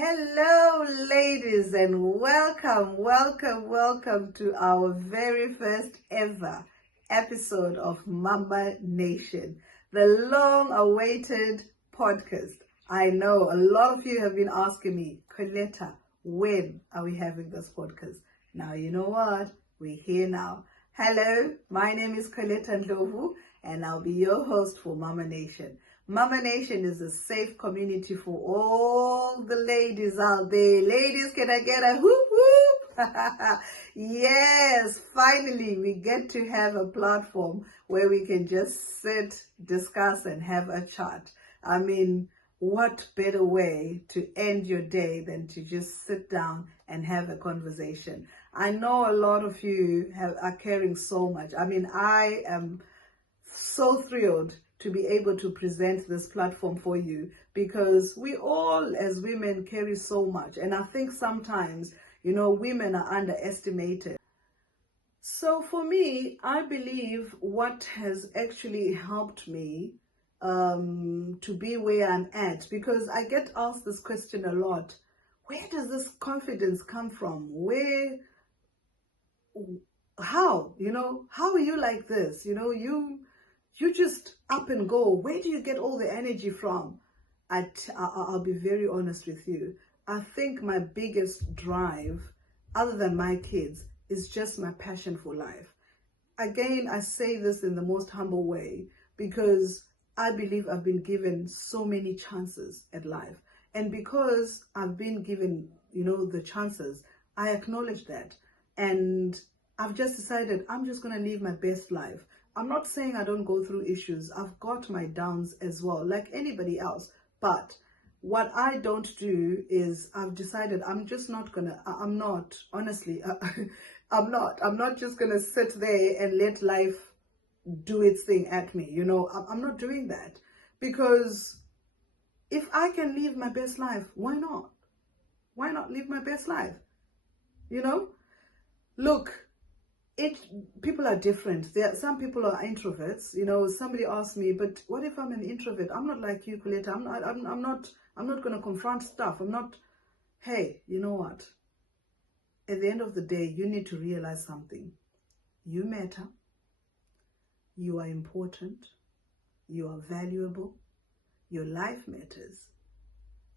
Hello, ladies, and welcome to our very first ever episode of Momma Nation, the long-awaited podcast. I know a lot of you have been asking me, Coletta, when are we having this podcast? Now, you know what? We're here now. Hello, my name is Coletta Ndlovu, and I'll be your host for Momma Nation. Momma Nation is a safe community for all the ladies out there. Ladies, can I get a whoop whoop? Yes, finally we get to have a platform where we can just sit, discuss, and have a chat. I mean, what better way to end your day than to just sit down and have a conversation? I know a lot of you are caring so much. I mean, I am so thrilled to be able to present this platform for you, because we all as women carry so much, and I think sometimes women are underestimated. So for me, I believe what has actually helped me to be where I'm at, because I get asked this question a lot: where does this confidence come from? How are you like this? You just up and go. Where do you get all the energy from? I'll be very honest with you. I think my biggest drive, other than my kids, is just my passion for life. Again, I say this in the most humble way, because I believe I've been given so many chances at life. And because I've been given, the chances, I acknowledge that. And I've just decided I'm just going to live my best life. I'm not saying I don't go through issues. I've got my downs as well, like anybody else. But what I don't do is, I've decided I'm just not gonna, I'm not just gonna sit there and let life do its thing at me. I'm not doing that, because if I can live my best life, why not? Why not live my best life? Look, people are different. Some people are introverts. Somebody asked me, but what if I'm an introvert? I'm not like you, Coletta. I'm not going to confront stuff. Hey, you know what? At the end of the day, you need to realize something. You matter. You are important. You are valuable. Your life matters.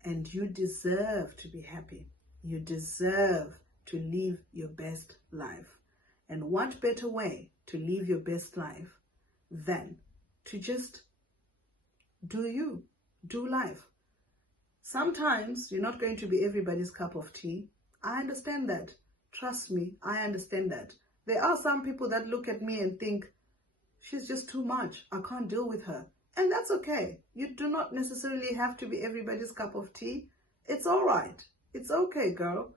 And you deserve to be happy. You deserve to live your best life. And what better way to live your best life than to just do life? Sometimes you're not going to be everybody's cup of tea. I understand that. Trust me, I understand that. There are some people that look at me and think, she's just too much. I can't deal with her. And that's okay. You do not necessarily have to be everybody's cup of tea. It's all right. It's okay, girl.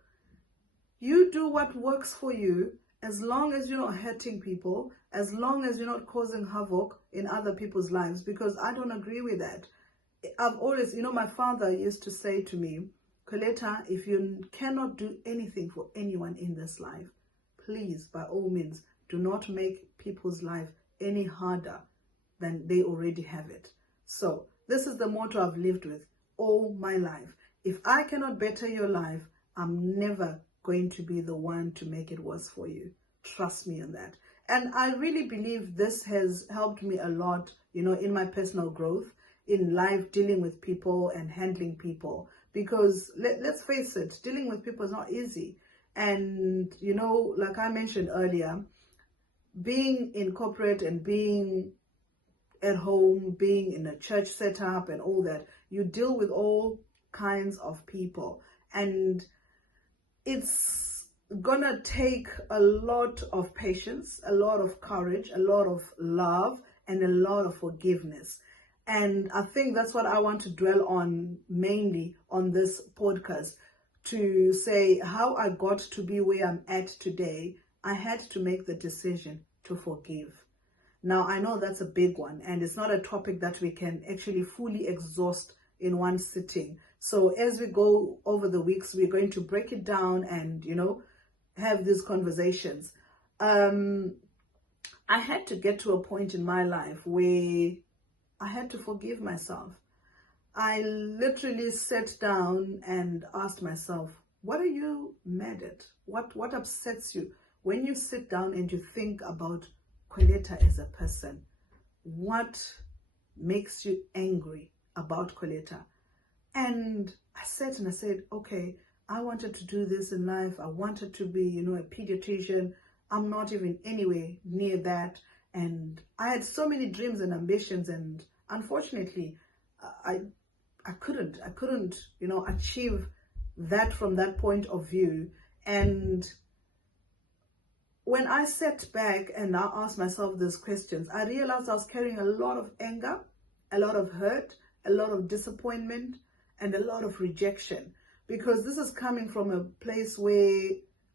You do what works for you. As long as you're not hurting people, as long as you're not causing havoc in other people's lives, because I don't agree with that. I've always, my father used to say to me, Coletta, if you cannot do anything for anyone in this life, please, by all means, do not make people's life any harder than they already have it. So this is the motto I've lived with all my life. If I cannot better your life, I'm never going to be the one to make it worse for you. Trust me on that. And I really believe this has helped me a lot, in my personal growth, in life, dealing with people and handling people. Because let's face it, dealing with people is not easy. And, like I mentioned earlier, being in corporate and being at home, being in a church setup and all that, you deal with all kinds of people. And it's gonna take a lot of patience, a lot of courage, a lot of love, and a lot of forgiveness. And I think that's what I want to dwell on mainly on this podcast, to say how I got to be where I'm at today. I had to make the decision to forgive. Now, I know that's a big one, and it's not a topic that we can actually fully exhaust in one sitting. So as we go over the weeks, we're going to break it down and, have these conversations. I had to get to a point in my life where I had to forgive myself. I literally sat down and asked myself, what are you mad at? What upsets you? When you sit down and you think about Coletta as a person, what makes you angry about Coletta? And I sat and I said, okay, I wanted to do this in life. I wanted to be, a pediatrician. I'm not even anywhere near that. And I had so many dreams and ambitions, and unfortunately, I I couldn't, achieve that from that point of view. And when I sat back and I asked myself these questions, I realized I was carrying a lot of anger, a lot of hurt, a lot of disappointment, and a lot of rejection. Because this is coming from a place where,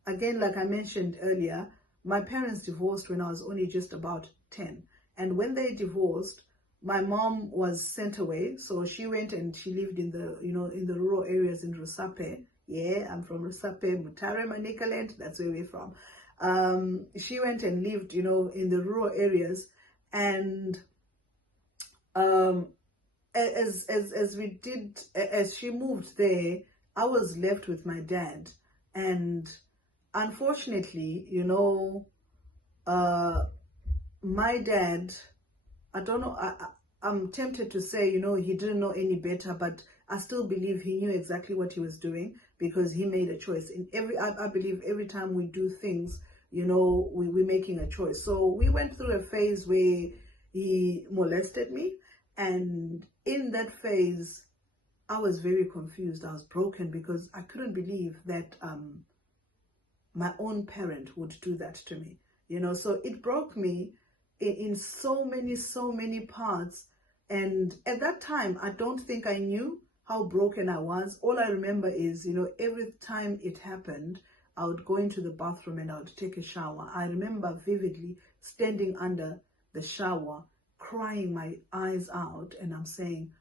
again, like I mentioned earlier, my parents divorced when I was only just about 10. And when they divorced, my mom was sent away. So she went and she lived in the, in the rural areas in Rusape. Yeah, I'm from Rusape, Mutare, Manicaland. That's where we're from. She went and lived, in the rural areas, and as she moved there, I was left with my dad, and unfortunately, my dad, I don't know, I'm tempted to say, he didn't know any better, but I still believe he knew exactly what he was doing, because he made a choice. I believe every time we do things, we're making a choice. So we went through a phase where he molested me, and in that phase, I was very confused. I was broken because I couldn't believe that my own parent would do that to me. So it broke me in so many parts. And at that time, I don't think I knew how broken I was. All I remember is, every time it happened, I would go into the bathroom and I would take a shower. I remember vividly standing under the shower, crying my eyes out, and I'm saying,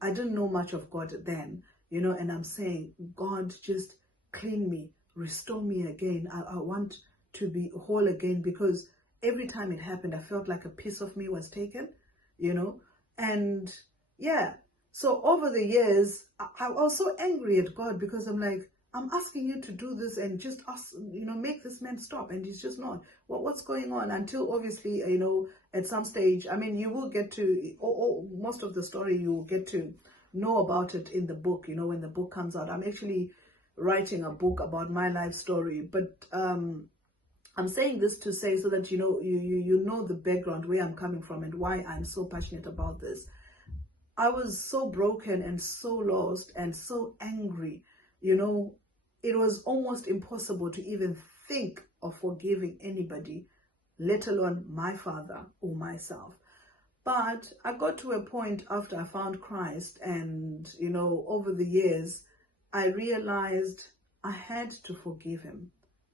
I didn't know much of God then, and I'm saying, God, just clean me, restore me again. I want to be whole again, because every time it happened, I felt like a piece of me was taken, and yeah. So over the years, I was so angry at God, because I'm like, I'm asking you to do this and just make this man stop, and he's just not. What's going on? Until obviously, at some stage, I mean, you will get to, most of the story, you will get to know about it in the book, when the book comes out. I'm actually writing a book about my life story, but I'm saying this to say, so that you know the background, where I'm coming from and why I'm so passionate about this. I was so broken and so lost and so angry, it was almost impossible to even think of forgiving anybody, let alone my father or myself. But I got to a point after I found Christ, and, over the years, I realized I had to forgive him.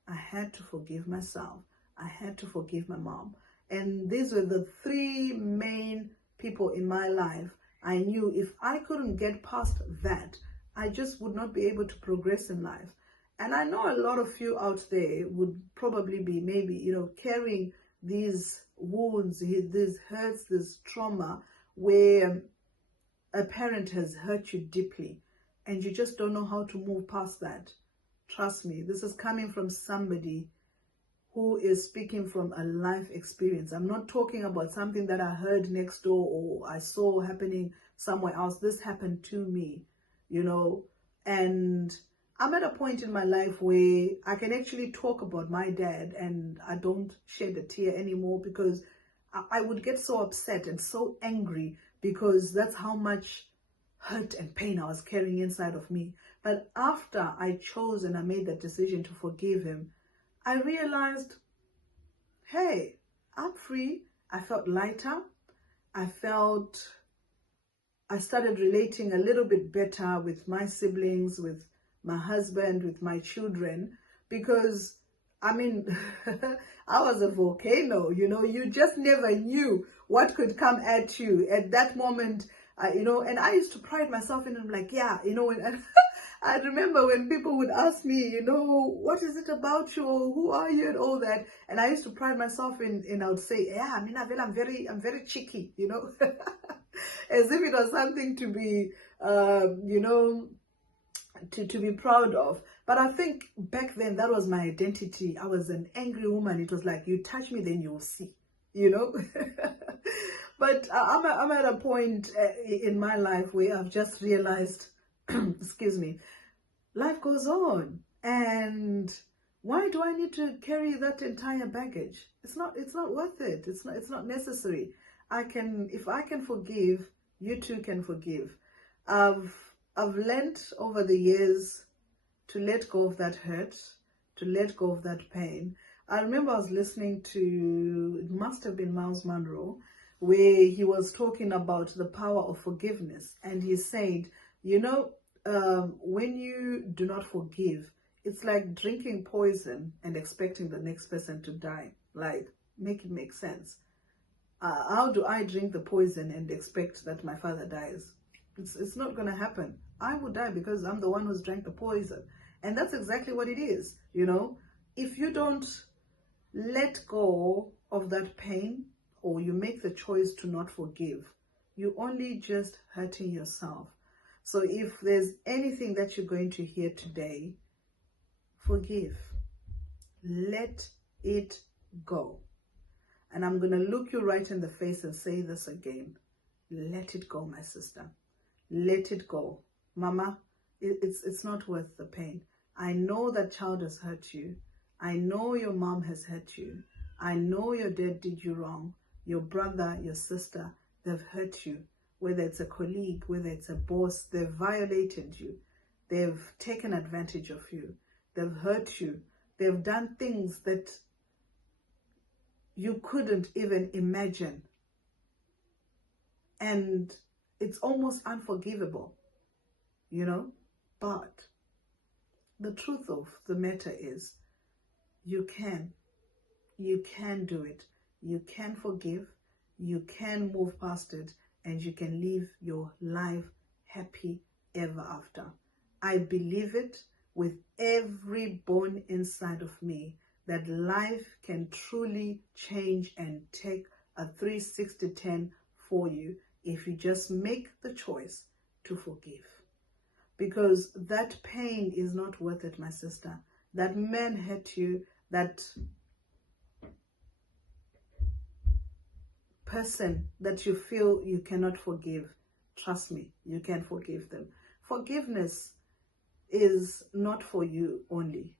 I had to forgive myself. I had to forgive my mom. And these were the three main people in my life. I knew if I couldn't get past that, I just would not be able to progress in life. And I know a lot of you out there would probably be maybe, carrying these wounds, these hurts, this trauma, where a parent has hurt you deeply and you just don't know how to move past that. Trust me, this is coming from somebody who is speaking from a life experience. I'm not talking about something that I heard next door or I saw happening somewhere else. This happened to me, and I'm at a point in my life where I can actually talk about my dad and I don't shed a tear anymore, because I would get so upset and so angry, because that's how much hurt and pain I was carrying inside of me. But after I chose and I made that decision to forgive him, I realized, hey, I'm free. I felt lighter. I started relating a little bit better with my siblings, with my husband, with my children, because, I mean, I was a volcano, you just never knew what could come at you at that moment, and I used to pride myself in, I'm like, yeah, and I remember when people would ask me, what is it about you, or who are you, and all that, and I used to pride myself in I would say, yeah, I mean, I'm very cheeky, as if it was something to be you know, to be proud of. But I think back then that was my identity. I was an angry woman. It was like, you touch me, then you'll see, you know. But I'm at a point in my life where I've just realized, excuse me, life goes on, and why do I need to carry that entire baggage? It's not worth it. It's not necessary. If I can forgive, you too can forgive. I've learned over the years to let go of that hurt, to let go of that pain. I remember I was listening to, it must have been Miles Monroe, where he was talking about the power of forgiveness. And he said, you know, when you do not forgive, it's like drinking poison and expecting the next person to die. Like, make it make sense. How do I drink the poison and expect that my father dies? It's not going to happen. I would die because I'm the one who's drank the poison. And that's exactly what it is, you know. If you don't let go of that pain, or you make the choice to not forgive, you're only just hurting yourself. So if there's anything that you're going to hear today, forgive. Let it go. And I'm going to look you right in the face and say this again. Let it go, my sister. Let it go. Mama, it's not worth the pain. I know that child has hurt you. I know your mom has hurt you. I know your dad did you wrong. Your brother, your sister, they've hurt you. Whether it's a colleague, whether it's a boss, they've violated you. They've taken advantage of you. They've hurt you. They've done things that you couldn't even imagine. And it's almost unforgivable, you know? But the truth of the matter is, you can do it. You can forgive, you can move past it, and you can live your life happy ever after. I believe it with every bone inside of me that life can truly change and take a 360 turn for you if you just make the choice to forgive. Because that pain is not worth it, my sister. That man hurt you, that person that you feel you cannot forgive, trust me, you can forgive them. Forgiveness is not for you only.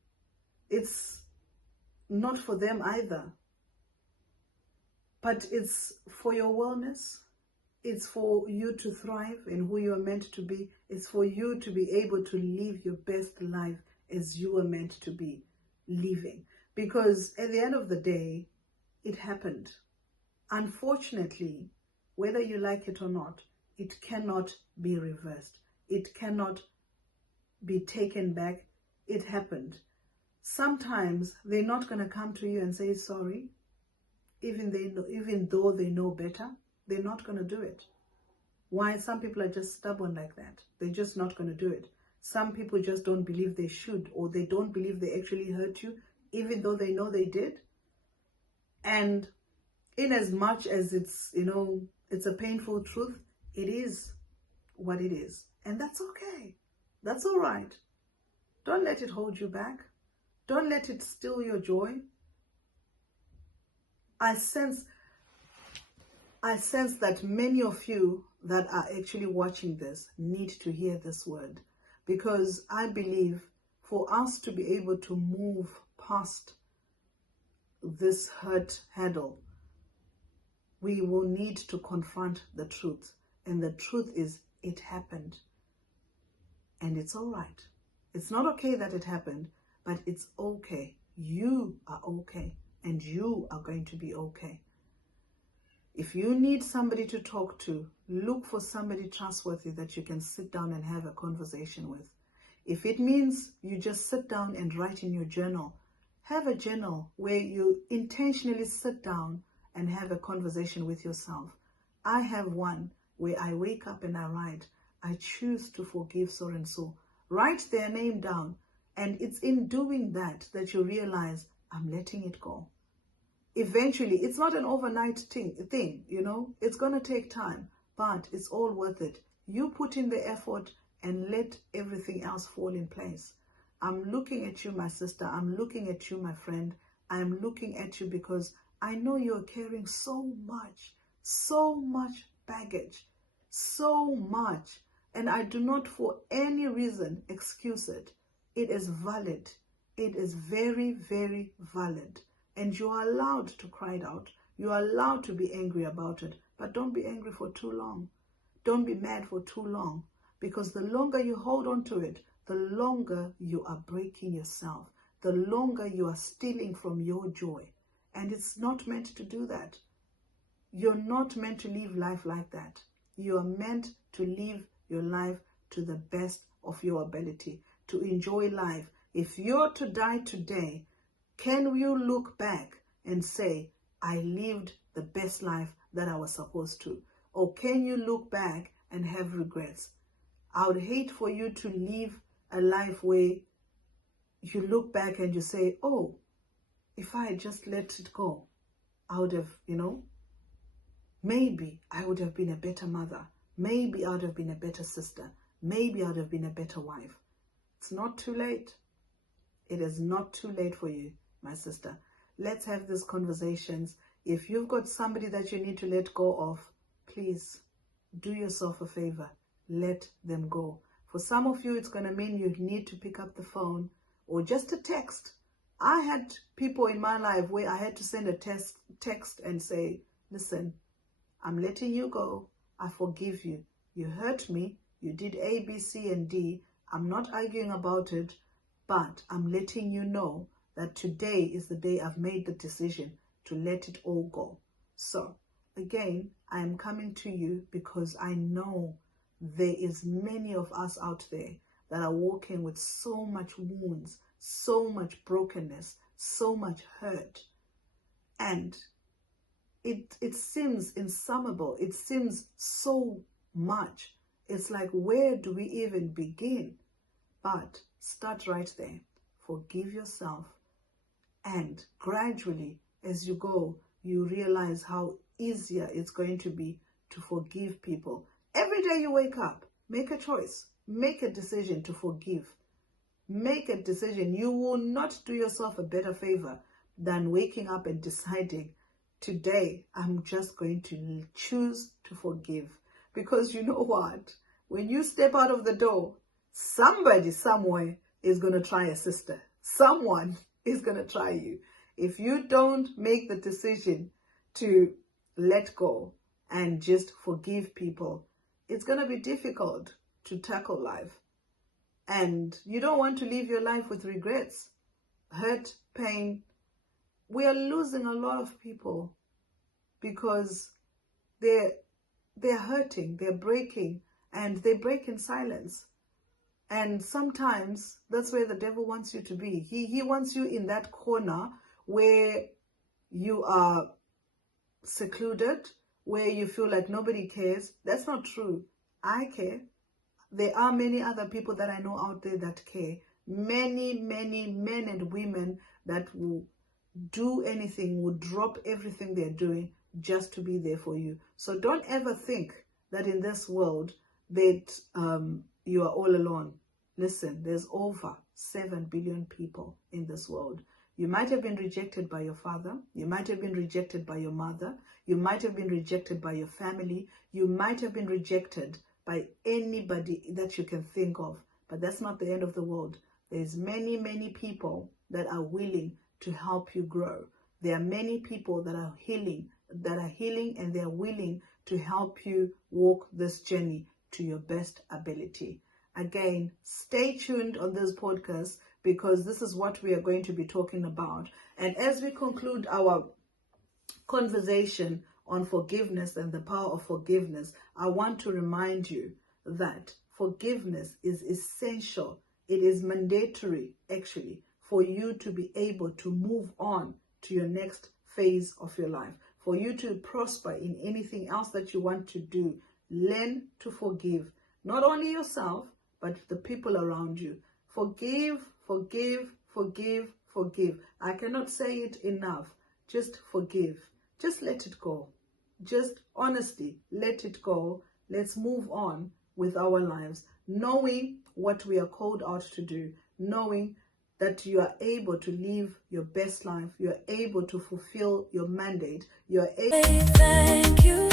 It's not for them either. But it's for your wellness. It's for you to thrive in who you are meant to be. It's for you to be able to live your best life as you are meant to be living. Because at the end of the day, it happened. Unfortunately, whether you like it or not, it cannot be reversed. It cannot be taken back. It happened. Sometimes they're not going to come to you and say sorry, even though they know better. They're not going to do it. Why? Some people are just stubborn like that. They're just not going to do it. Some people just don't believe they should, or they don't believe they actually hurt you, even though they know they did. And in as much as it's, you know, it's a painful truth, it is what it is. And that's okay. That's all right. Don't let it hold you back. Don't let it steal your joy. I sense that many of you that are actually watching this need to hear this word, because I believe for us to be able to move past this hurt hurdle, we will need to confront the truth. And the truth is, it happened. And it's all right. It's not okay that it happened, but it's okay. You are okay, and you are going to be okay. If you need somebody to talk to, look for somebody trustworthy that you can sit down and have a conversation with. If it means you just sit down and write in your journal, have a journal where you intentionally sit down and have a conversation with yourself. I have one where I wake up and I write, I choose to forgive so and so. Write their name down. And it's in doing that that you realize, I'm letting it go. Eventually, it's not an overnight thing, you know, it's going to take time, but it's all worth it. You put in the effort and let everything else fall in place. I'm looking at you, my sister. I'm looking at you, my friend. I'm looking at you because I know you're carrying so much baggage, so much. And I do not for any reason excuse it. It is valid. It is very, very valid. And you are allowed to cry it out. You are allowed to be angry about it. But don't be angry for too long. Don't be mad for too long. Because the longer you hold on to it, the longer you are breaking yourself. The longer you are stealing from your joy. And it's not meant to do that. You're not meant to live life like that. You are meant to live your life to the best of your ability, to enjoy life. If you're to die today, can you look back and say, I lived the best life that I was supposed to? Or can you look back and have regrets? I would hate for you to live a life where you look back and you say, oh, if I had just let it go, I would have, maybe I would have been a better mother. Maybe I would have been a better sister. Maybe I would have been a better wife. It's not too late. It is not too late for you, my sister. Let's have these conversations. If you've got somebody that you need to let go of, please do yourself a favor. Let them go. For some of you, it's going to mean you need to pick up the phone or just a text. I had people in my life where I had to send a text and say, listen, I'm letting you go. I forgive you. You hurt me. You did A, B, C, and D. I'm not arguing about it, but I'm letting you know that today is the day I've made the decision to let it all go. So, again, I am coming to you because I know there is many of us out there that are walking with so much wounds, so much brokenness, so much hurt. And it seems insummable. It seems so much. It's like, where do we even begin? But start right there. Forgive yourself. And gradually, as you go, you realize how easier it's going to be to forgive people. Every day you wake up, make a choice. Make a decision to forgive. Make a decision. You will not do yourself a better favor than waking up and deciding, today, I'm just going to choose to forgive. Because you know what? When you step out of the door, somebody somewhere is going to try a sister. Someone is going to try you. If you don't make the decision to let go and just forgive people, it's going to be difficult to tackle life. And you don't want to live your life with regrets, hurt, pain. We are losing a lot of people because they're hurting, they're breaking, and they break in silence. And sometimes that's where the devil wants you to be. He wants you in that corner where you are secluded, where you feel like nobody cares. That's not true. I care. There are many other people that I know out there that care. Many, many men and women that will do anything, will drop everything they're doing just to be there for you. So don't ever think that in this world that you are all alone. Listen, there's over 7 billion people in this world. You might have been rejected by your father. You might have been rejected by your mother. You might have been rejected by your family. You might have been rejected by anybody that you can think of. But that's not the end of the world. There's many, many people that are willing to help you grow. There are many people that are healing, and they're willing to help you walk this journey to your best ability. Again, stay tuned on this podcast because this is what we are going to be talking about. And as we conclude our conversation on forgiveness and the power of forgiveness, I want to remind you that forgiveness is essential. It is mandatory, actually, for you to be able to move on to your next phase of your life, for you to prosper in anything else that you want to do. Learn to forgive, not only yourself, but the people around you. Forgive, forgive, forgive, forgive. I cannot say it enough. Just forgive. Just let it go. Just honestly, let it go. Let's move on with our lives, knowing what we are called out to do, knowing that you are able to live your best life, you are able to fulfill your mandate, you are able. Thank you.